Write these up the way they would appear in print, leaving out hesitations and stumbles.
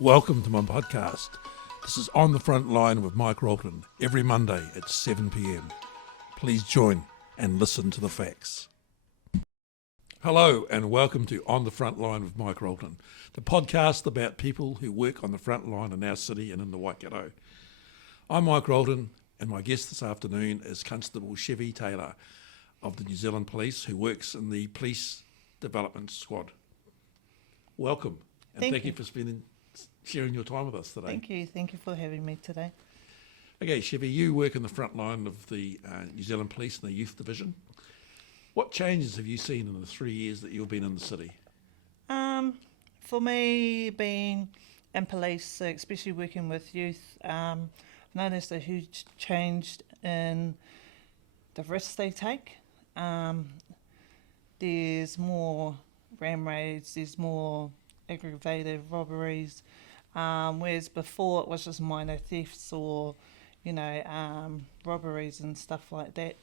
Welcome to my podcast. This is On the Front Line with Mike Rolton, every Monday at 7 p.m. Please join and listen to the facts. Hello and welcome to On the Front Line with Mike Rolton, the podcast about people who work on the front line in our city and in the Waikato. I'm Mike Rolton and my guest this afternoon is Constable Chevy Taylor of the New Zealand Police, who works in the Police Development Squad. Welcome and thank you for sharing your time with us today. Thank you for having me today. Okay, Chevy, you work in the front line of the New Zealand Police and the Youth Division. What changes have you seen in the 3 years that you've been in the city? For me, being in police, especially working with youth, I've noticed a huge change in the risks they take. There's more ram raids, there's more aggravated robberies, whereas before it was just minor thefts or, robberies and stuff like that.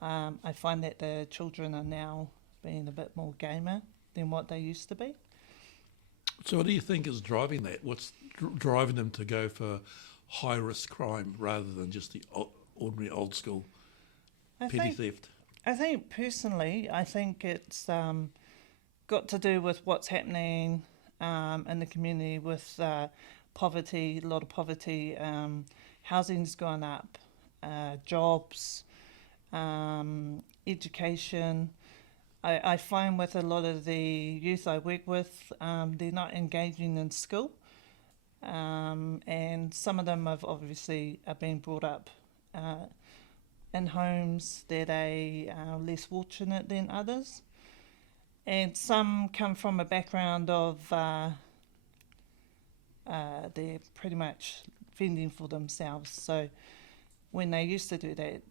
I find that the children are now being a bit more gamer than what they used to be. So what do you think is driving that? What's driving them to go for high-risk crime rather than just the ordinary old-school petty theft? I think personally, it's got to do with what's happening in the community with poverty, a lot of poverty, housing's gone up, jobs, education. I find with a lot of the youth I work with, they're not engaging in school, and some of them have obviously been brought up in homes that are less fortunate than others. And some come from a background of they're pretty much fending for themselves. So when they used to do that,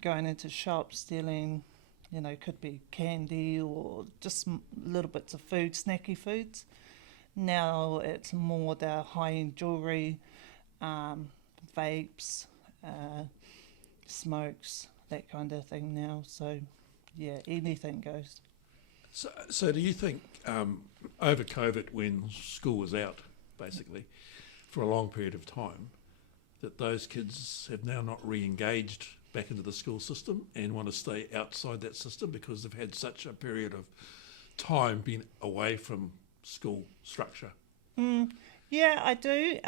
going into shops, stealing, could be candy or just little bits of food, snacky foods. Now it's more the high-end jewellery, vapes, smokes, that kind of thing now. So, yeah, anything goes. So do you think over COVID, when school was out, basically, for a long period of time, that those kids have now not re-engaged back into the school system and want to stay outside that system because they've had such a period of time being away from school structure? Yeah, I do.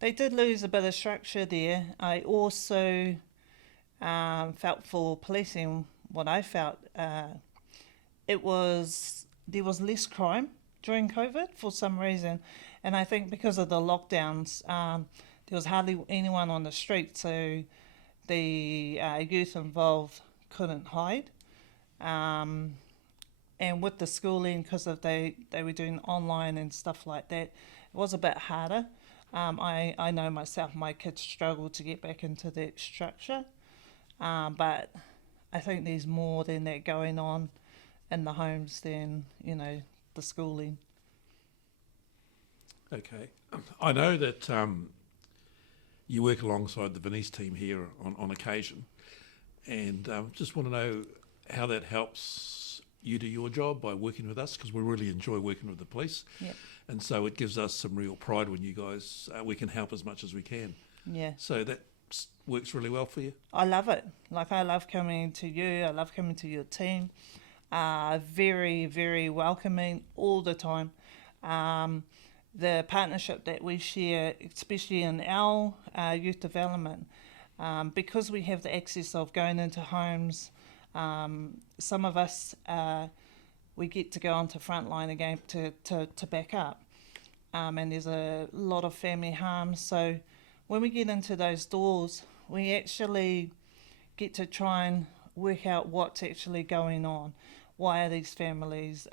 They did lose a bit of structure there. I also felt for policing. What I felt, there was less crime during COVID for some reason, and I think because of the lockdowns, there was hardly anyone on the street, so the youth involved couldn't hide. And with the schooling, because of they were doing online and stuff like that, it was a bit harder. I know myself, my kids struggle to get back into that structure, but I think there's more than that going on in the homes than, the schooling. Okay. I know that you work alongside the Venice team here on occasion, and just want to know how that helps you do your job by working with us, because we really enjoy working with the police. Yep. And so it gives us some real pride when you guys, we can help as much as we can. Yeah. So that works really well for you? I love it. I love coming to you. I love coming to your team. Very, very welcoming all the time. The partnership that we share, especially in our youth development, because we have the access of going into homes, some of us, we get to go onto Frontline again to back up. And there's a lot of family harm. So when we get into those doors, we actually get to try and work out what's actually going on. Why are these families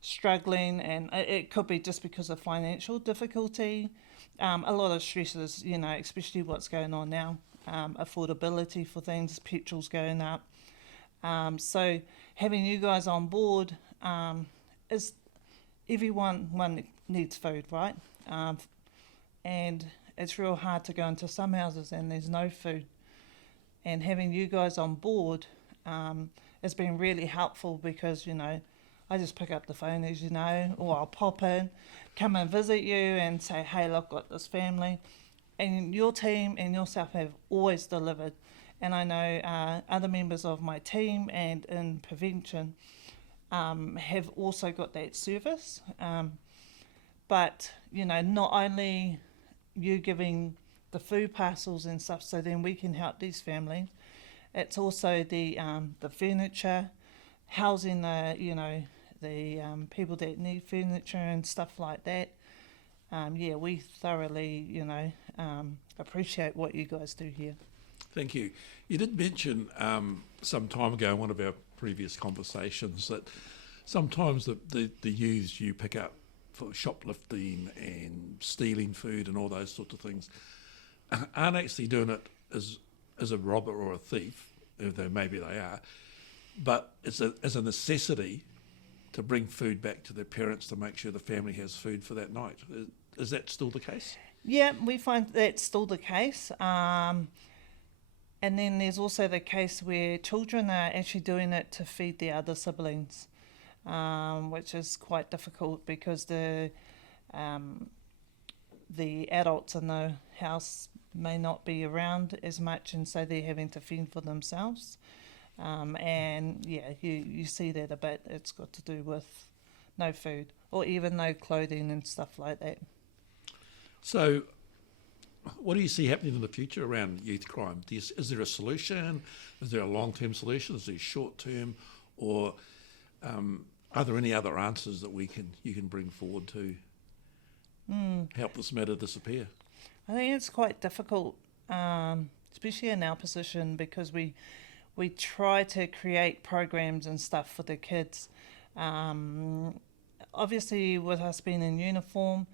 struggling? And it could be just because of financial difficulty, a lot of stresses, especially what's going on now, affordability for things, petrol's going up. So having you guys on board is everyone needs food, right? And it's real hard to go into some houses and there's no food. And having you guys on board has been really helpful because, I just pick up the phone, as you know, or I'll pop in, come and visit you and say, hey, look, I've got this family. And your team and yourself have always delivered. And I know other members of my team and in prevention have also got that service. But, not only you giving the food parcels and stuff so then we can help these families, it's also the furniture, housing the people that need furniture and stuff like that. We thoroughly, appreciate what you guys do here. Thank you. You did mention some time ago in one of our previous conversations that sometimes the youths you pick up for shoplifting and stealing food and all those sorts of things aren't actually doing it as a robber or a thief, though maybe they are, but it's as a necessity to bring food back to their parents to make sure the family has food for that night. Is that still the case? Yeah, we find that's still the case. And then there's also the case where children are actually doing it to feed their other siblings, which is quite difficult because the adults in the house may not be around as much, and so they're having to fend for themselves. You see that a bit. It's got to do with no food or even no clothing and stuff like that. So what do you see happening in the future around youth crime? Is there a solution? Is there a long-term solution? Is there short-term? Or are there any other answers that you can bring forward to help this matter disappear? I think it's quite difficult, especially in our position, because we try to create programs and stuff for the kids. Obviously, with us being in uniform,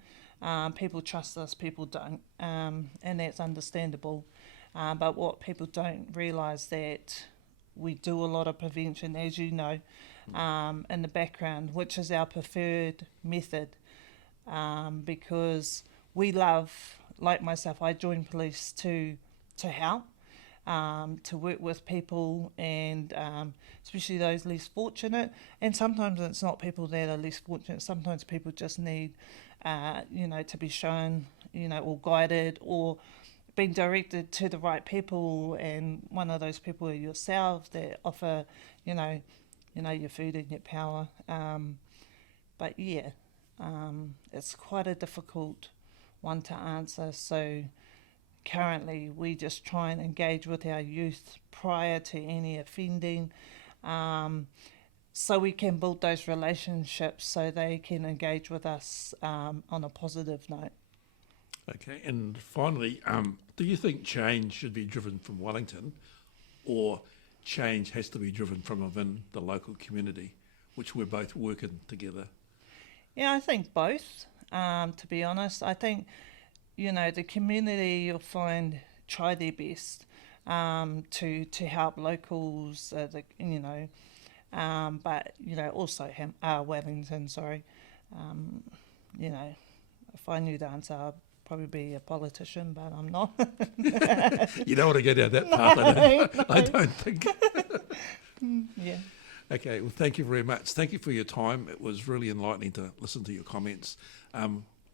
people trust us, people don't, and that's understandable. But what people don't realise that we do a lot of prevention, as you know, in the background, which is our preferred method, because we love, like myself, I joined police to help, to work with people and especially those less fortunate. And sometimes it's not people that are less fortunate. Sometimes people just need, to be shown, or guided or being directed to the right people. And one of those people are yourself that offer, your food and your power. It's quite a difficult one to answer. So currently we just try and engage with our youth prior to any offending, so we can build those relationships so they can engage with us on a positive note. Okay, and finally, do you think change should be driven from Wellington, or change has to be driven from within the local community, which we're both working together? Yeah, I think both, to be honest. I think, the community, you'll find, try their best to help locals, but, also Wellington, sorry. If I knew the answer, I'd probably be a politician, but I'm not. You don't want to go down that path, I don't think. Yeah. Okay, well, thank you very much. Thank you for your time. It was really enlightening to listen to your comments.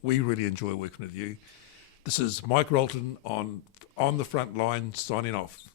We really enjoy working with you. This is Mike Rolton on the Front Line signing off.